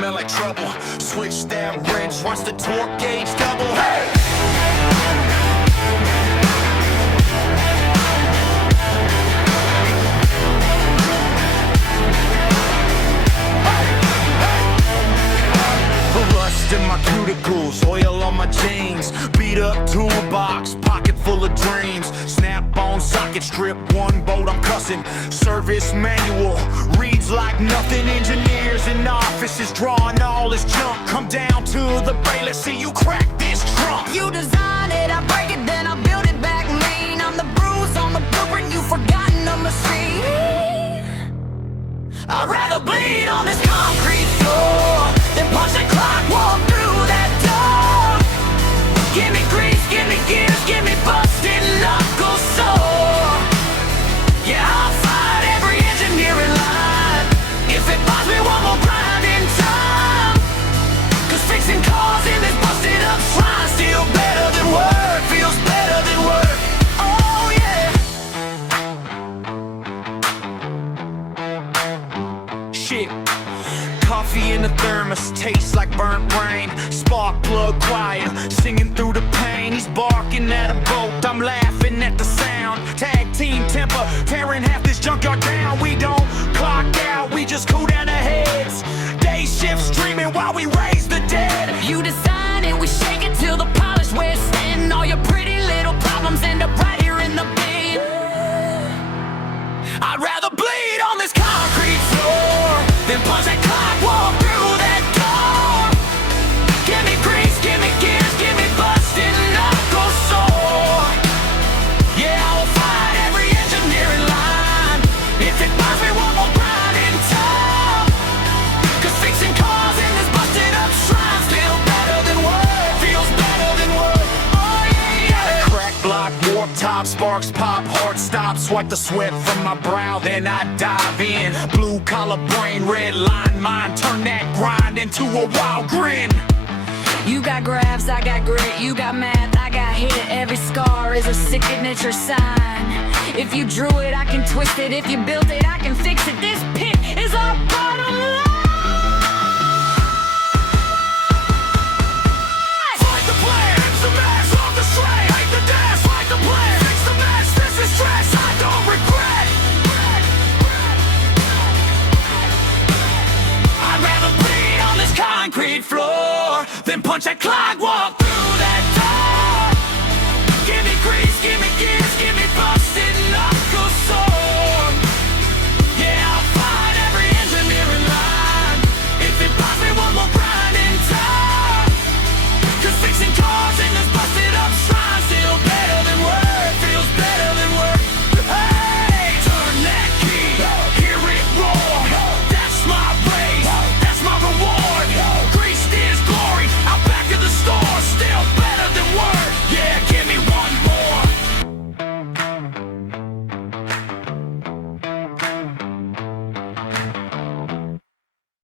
smell like trouble. Switch that wrench, watch the torque gauge double. Hey! Rust in my cuticles, oil on my jeans, beat up toolbox, pocket full of dreams. Snap on socket strip, one bolt I'm cussing. Service manual, reads like nothing. Engineers in offices drawing all this junk. Come down to the bay, let's see you crack this trunk. You design it, I break it, then I build it back lean. I'm the bruise on the blueprint, you've forgotten the machine. I'd rather bleed on this concrete floor than punch the clock, walk through that door. Give me grease, give me gears, give me busted knuckles sore. Yeah, I'll fight every engineering line if it buys me one more grinding time. Cause fixing cars in this busted up shrine still better than work, feels better than work. Oh yeah. Shit. Coffee in the thermos, tastes like burnt rain. Spark plug quiet, singing through the pain. He's barking at a boat, I'm laughing at the sound. Tag team temper, tearing half this junkyard down. We don't clock out, we just cool down our heads. Day shift streaming while we raise the dead. You design it, we shake it till the polish wears thin. All your pretty little problems end up right here in the bin. I'd rather bleed on this concrete floor than punch that clock, walk through that door. Give me grease, give me gears, give me busted knuckles sore. Yeah, I will fight every engineering line if it buys me one more grinding time. Cause fixing cars in this busted up shrine still better than work, feels better than work. Oh yeah, yeah. Crack block, warp top, sparks pop, heart stops. Wipe the sweat from my brow, then I dive in. Blue collar brain, red line mind, turn that grind into a wild grin. You got graphs, I got grit. You got math, I got hit. Every scar is a signature sign. If you drew it, I can twist it. If you built it, I can fix it. This pit is our bottom line.